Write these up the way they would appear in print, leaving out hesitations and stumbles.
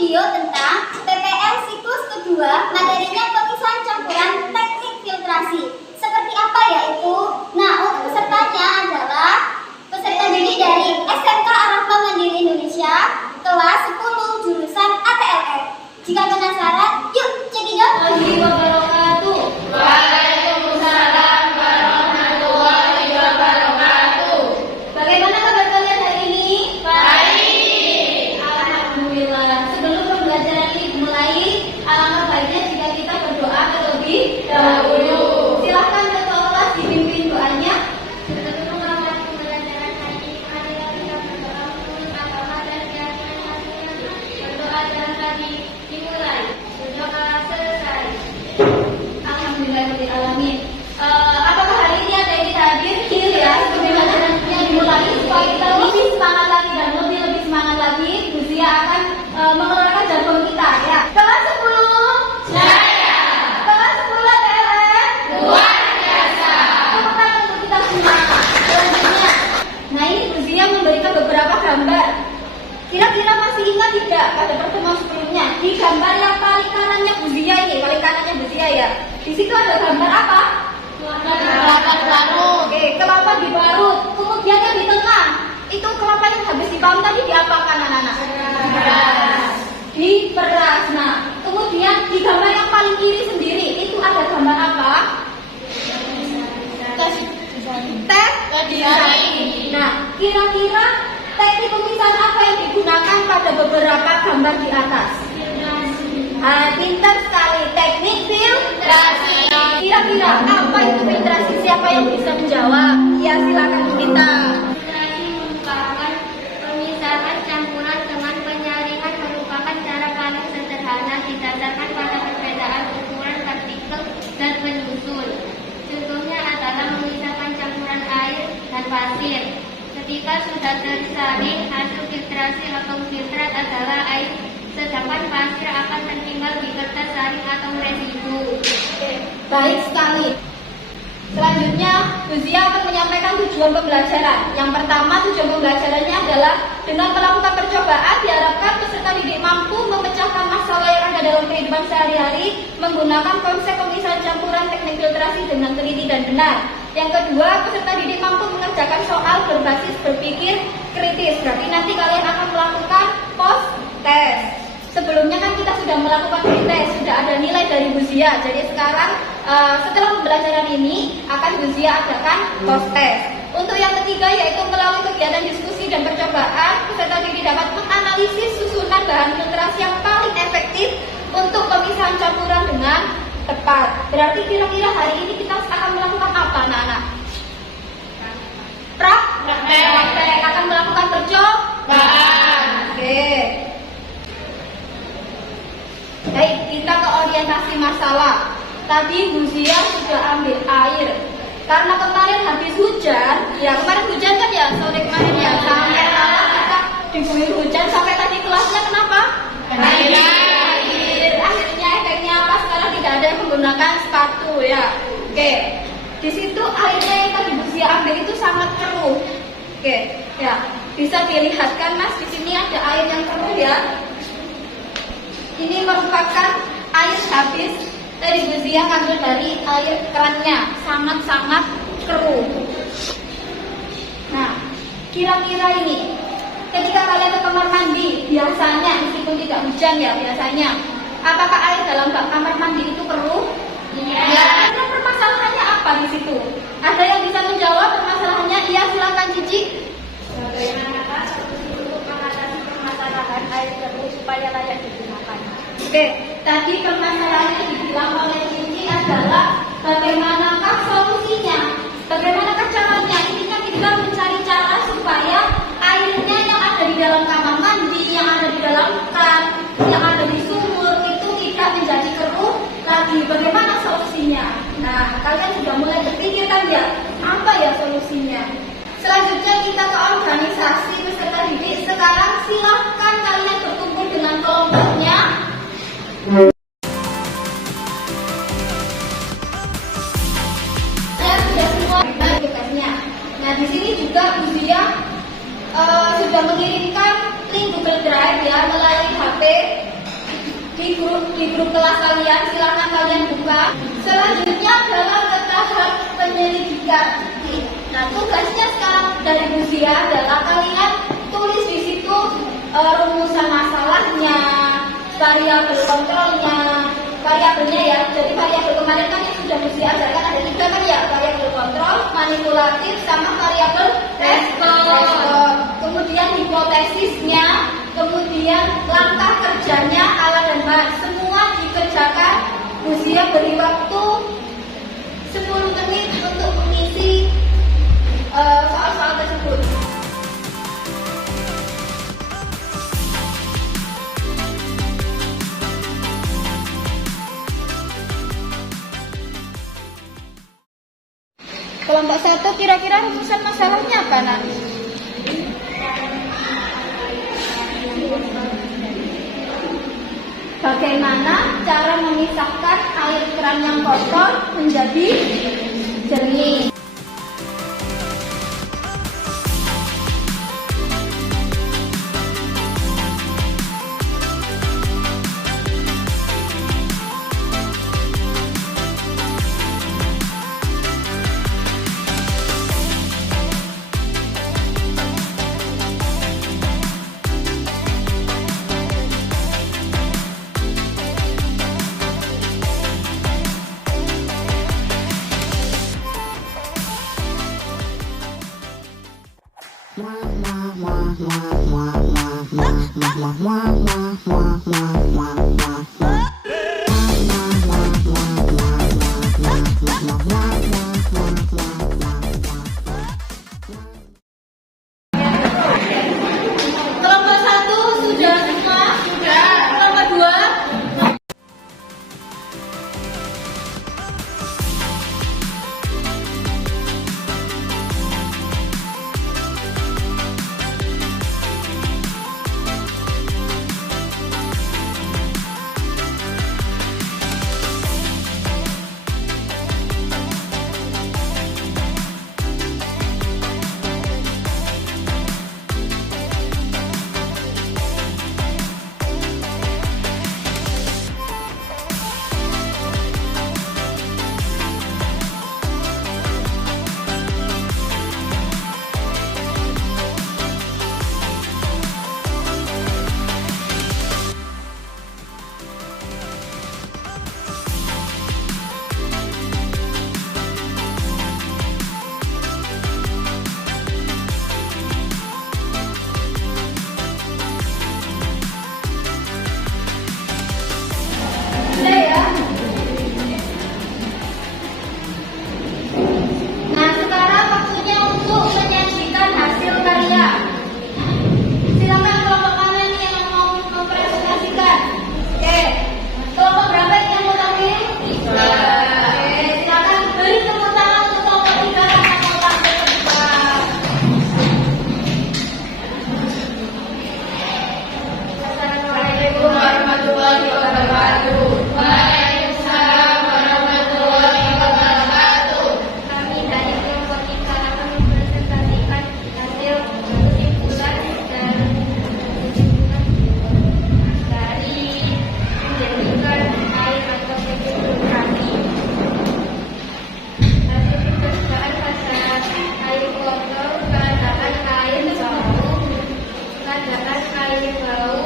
video tentang PPL siklus kedua, materinya pemisahan campuran teknik filtrasi. Seperti apa ya itu? Nah, untuk pesertanya adalah peserta didik dari SMK Ar-Rahma Mandiri Indonesia, kelas 10 jurusan ATLM. Jika penasaran, yuk cekidot. Waalaikumsalam warahmatullahi wabarakatuh. Bagaimana kabar kalian hari ini? Baik. Alhamdulillah. Sebelum pembelajaran ini dimulai, alangkah baiknya jika kita berdoa terlebih dahulu. Silahkan ketua kelas dipimpin doanya. Alhamdulillahirrahmanirrahim. Apakah hari ini ada yang hadir? Ya, sebelum pembelajarannya dimulai, supaya kita lebih semangat lagi dan lebih semangat lagi, Bu Zia akan mengeluarkan jargon kita ya. Kelas 10 Jaya. Kelas 10 ATLM Luar biasa. Tepuk tangan untuk kita semua. Selanjutnya, nah ini Bu Zia memberikan beberapa gambar. Kira-kira masih ingat tidak pada pertemuan sebelumnya? Di gambar yang paling kanannya Bu Zia ini, paling kanannya Bu Zia ya. Di situ ada gambar apa? Kelapa baru. Oke, kelapa diparut. Kemudian yang di tengah, itu kelapa yang habis diparut tadi diapakan anak-anak? Diperas. Nah, kemudian di gambar yang paling kiri sendiri, itu ada gambar apa? Tes desain. Nah, kira-kira teknik pemisahan apa yang digunakan pada beberapa gambar di atas? Pintar sekali, teknik filtrasi. Kira-kira apa itu filtrasi? Siapa yang bisa menjawab? Ya, silakan kita. Filtrasi merupakan pemisahan campuran dengan penyaringan, merupakan cara paling sederhana didasarkan pada perbedaan ukuran partikel dan penyusun. Contohnya adalah memisahkan campuran air dan pasir. Ketika sudah tersaring, hasil filtrasi atau filtrat adalah air, sedangkan pasir akan tertinggal di kertas saring atau residu. Baik sekali. Selanjutnya, Bu Zia akan menyampaikan tujuan pembelajaran. Yang pertama, tujuan pembelajarannya adalah dengan melakukan percobaan, diharapkan peserta didik mampu memecahkan masalah yang ada dalam kehidupan sehari-hari menggunakan konsep pemisahan campuran teknik filtrasi dengan teliti dan benar. Yang kedua, peserta didik mampu mengerjakan soal berbasis berpikir kritis. Berarti nanti kalian akan melakukan post test. Sebelumnya kan kita sudah melakukan pretest, sudah ada nilai dari Bu Zia. Jadi sekarang setelah pembelajaran ini akan Bu Zia adakan post test. Untuk yang ketiga yaitu melalui kegiatan diskusi dan percobaan, peserta didik dapat menganalisis susunan bahan filtrasi yang paling efektif untuk pemisahan campuran dengan tepat. Berarti kira-kira hari ini kita akan melakukan apa, anak-anak? Praktek. Akan melakukan percobaan. Oke. Baik, kita ke orientasi masalah. Tadi Bu Zia sudah ambil air. Karena kemarin habis hujan, ya kemarin hujan kan ya, sore kemarin ya, sampai malam kita diguyur hujan, sampai tadi kelasnya kenapa? Air. Akhirnya efeknya apa? Sekarang tidak ada yang menggunakan sepatu ya. Oke. Di situ airnya yang tadi Bu Zia ambil itu sangat keruh. Oke, ya. Bisa dilihatkan Mas, di sini ada air yang keruh ya. Ini merupakan air habis dari Bu Zia ngambil dari air kerannya, sangat-sangat keruh. Nah, kira-kira ini ketika kalian ke kamar mandi, biasanya meskipun tidak hujan ya biasanya, apakah air dalam kamar mandi itu keruh? Iya. Ya, karena permasalahannya apa di situ? Ada yang bisa menjawab permasalahannya? Iya, silakan Cici. Bagaimanakah untuk mengatasi permasalahan air keruh supaya layak digunakan? Oke, tadi permasalahan yang dibilang oleh Cici adalah bagaimanakah solusinya? Bagaimanakah caranya? Intinya kita mencari cara supaya airnya yang ada di dalam kamar mandi, yang ada di dalam kan, yang ada di sumur itu tidak menjadi keruh lagi. Bagaimana solusinya? Nah, kalian sudah mulai berpikir kan ya, apa ya solusinya? Selanjutnya kita ke organisasi peserta didik. Sekarang silahkan kalian berkumpul dengan kelompoknya. Sudah semua tugasnya. Nah, di sini juga Bu Zia sudah mengirimkan link Google Drive ya melalui HP di grup kelas kalian, silakan kalian buka. Selanjutnya adalah ke tahap penyelidikan. Nah, tugasnya sekarang dari Bu Zia adalah kalian tulis di situ rumusan masalahnya, variabel kontrolnya, variabelnya ya. Jadi variabel kemarin kan yang sudah Bu Zia ajarkan ada 3 kan ya, variabel kontrol, manipulatif, sama variabel respon. Kemudian hipotesisnya, kemudian langkah kerjanya, alat dan bahan, semua dikerjakan. Bu Zia beri waktu 10 menit untuk mengisi soal-soal tersebut. Kelompok 1 kira-kira rumusan masalahnya apa, Nak? Bagaimana cara memisahkan air keran yang kotor menjadi jernih? Kelompok 1 sudah semua? Sudah. Kelompok 2? Nah, sekarang waktunya untuk menyajikan hasil karya. Silakan kelompok mana nih yang mau mempresentasikan? Oke, kelompok berapa yang mau tampil? 3. Oke, silakan beri tepuk tangan untuk kelompok 3 karena mau tampil terdepan. Assalamualaikum warahmatullahi wabarakatuh. Waalaikumsalam warahmatullahi wabarakatuh. Kami dari kelompok 3 akan mempresentasikan hasil kesimpulan dari menjadikan air atau filtrasi. Hasil pemeriksaan pada air kotor, keadaan air bau,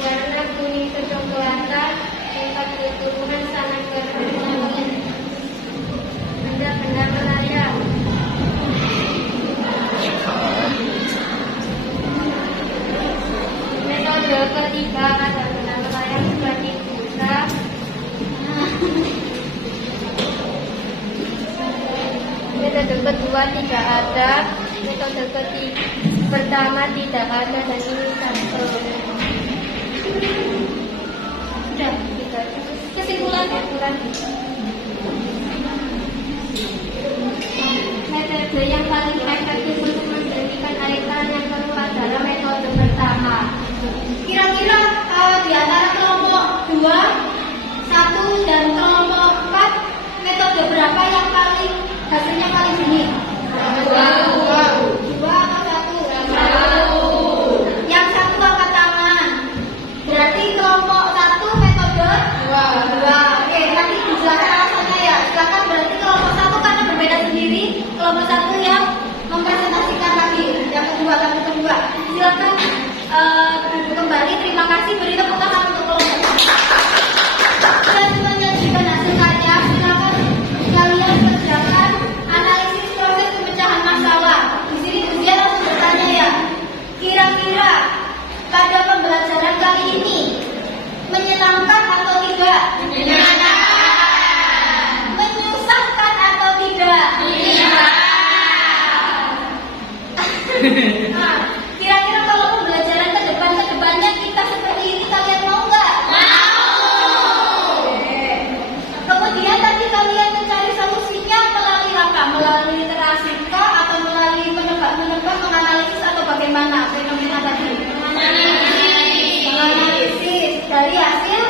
warna kuning kecoklatan, tingkat keturunan sangat rendah. Anda benar saya. Metode ketiga ada benar saya seperti busa. Metode kedua tidak ada. Metode ketiga pertama tidak ada dan ini satu. Sudah, kita Kesimpulan. metode yang paling efektif untuk menjadikan air keran yang keluar adalah metode pertama. Kira-kira di antara kelompok 2, 1 dan kelompok 4, metode berapa yang paling hasilnya paling tinggi? 2 atau 1? Yang 1 angkat tangan. Berarti kelompok 1 metode Nah, kira-kira kalau pembelajaran ke depannya kita seperti ini, kalian mau nggak? Mau. Oke. Kemudian tadi kalian mencari solusinya melalui apa? Melalui literasi kah atau melalui menebak-menebak, menganalisis atau bagaimana? Fenomena tadi. Menganalisis dari hasil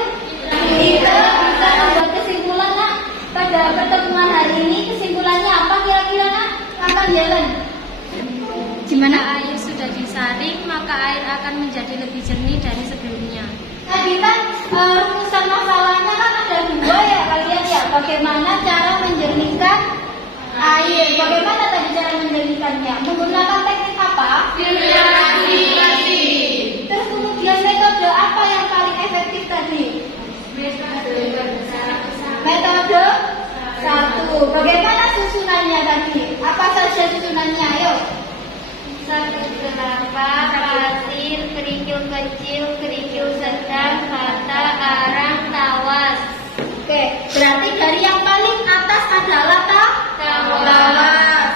kita bisa membuat kesimpulan. Nak, pada pertemuan hari ini kesimpulannya apa kira-kira? Nak, akan jalan. Jika air sudah disaring, maka air akan menjadi lebih jernih dari sebelumnya. Tadi kan rumusan masalahnya kan ada dua ya kalian ya. Bagaimana cara menjernihkan air? Bagaimana tadi cara menjernihkannya? Menggunakan teknik apa? Filtrasi. Terus kemudian metode apa yang paling efektif tadi? Metode satu. Bagaimana susunannya tadi? Apa saja susunannya? Ayo. Kelapa, pasir, kerikil kecil, kerikil sedang, bata, arang, tawas. Oke, berarti dari yang paling atas adalah tawas.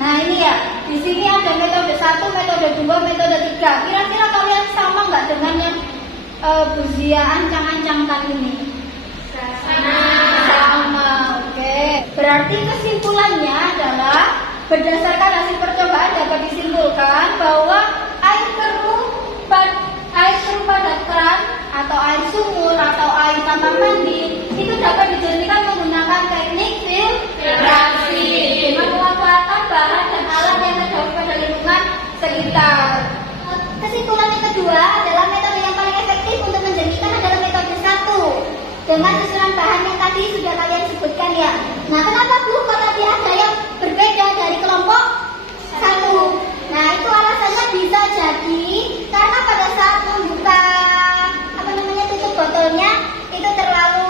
Nah ini ya, di sini ada metode 1, metode 2, metode 3. Kira-kira kalian sama nggak dengan yang Buzia ancang-ancangkan ini? Sama. Oke. Berarti kesimpulannya adalah berdasarkan hasil percobaan dapat disimpulkan bahwa air keruh pada keran atau air sumur atau air kamar mandi itu dapat dijernihkan menggunakan teknik filtrasi dengan memanfaatkan bahan dan alat yang terjauh pada lingkungan sekitar. Kesimpulan yang kedua adalah metode yang paling efektif untuk menjernihkan adalah metode 1 dengan susunan bahan yang tadi sudah kalian sebutkan ya. Nah, kenapa Bu kok tadi ada yang berbeda dari kelompok 1? Nah, itu alasannya bisa jadi karena pada saat membuka tutup botolnya itu terlalu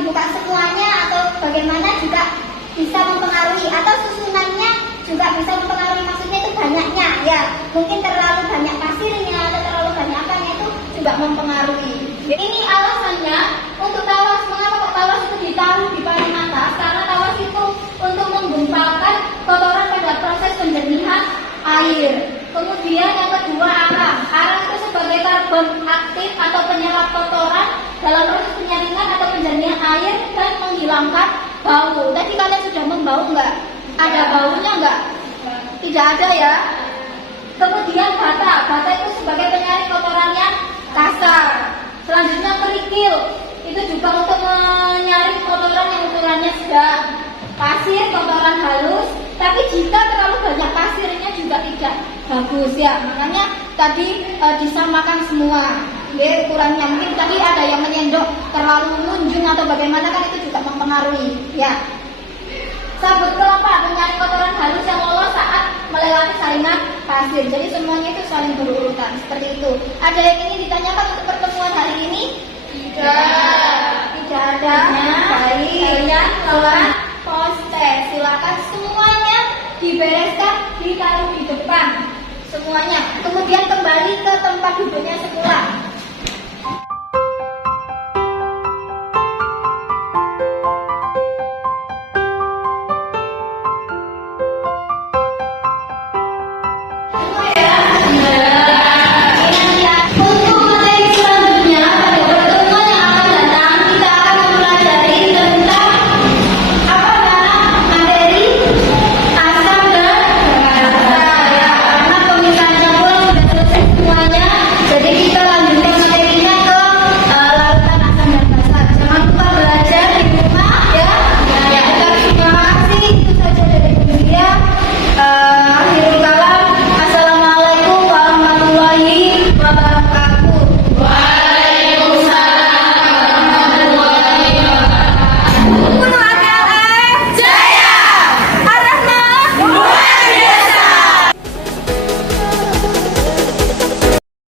dibuka semuanya atau bagaimana juga bisa mempengaruhi, atau susunannya juga bisa mempengaruhi, maksudnya itu banyaknya ya, mungkin terlalu banyak pasirnya atau terlalu banyak apanya itu juga mempengaruhi. Ini alasannya untuk tawas. Mengapa kok tawas itu ditaruh di paling atas? Karena tawas itu untuk menggumpalkan kotoran pada proses penjernihan air. Kemudian yang kedua arang. Arang itu sebagai karbon aktif atau penyerap kotoran dalam proses penyaringan atau penjernihan air dan menghilangkan bau. Tadi kalian sudah membau nggak? Ada baunya nggak? Tidak ada ya. Kemudian bata. Bata itu sebagai penyaring kotoran yang kasar. Selanjutnya kerikil, itu juga untuk menyaring kotoran yang ukurannya sedang. Pasir, kotoran halus, tapi jika terlalu banyak pasirnya juga tidak bagus ya. Makanya tadi disamakan semua ya, ukurannya. Mungkin tadi ada yang menyendok terlalu munjung atau bagaimana, kan itu juga mempengaruhi ya. Sabut kelapa menyaring kotoran halus yang lolos saat melewati saringan pasir. Jadi semuanya itu saling berurutan seperti itu. Ada yang ingin ditanyakan untuk pertemuan hari ini? Tidak ada. Baik. Kalian lawan poste. Silakan semuanya dibereskan, ditaruh di depan semuanya. Kemudian kembali ke tempat duduknya semula.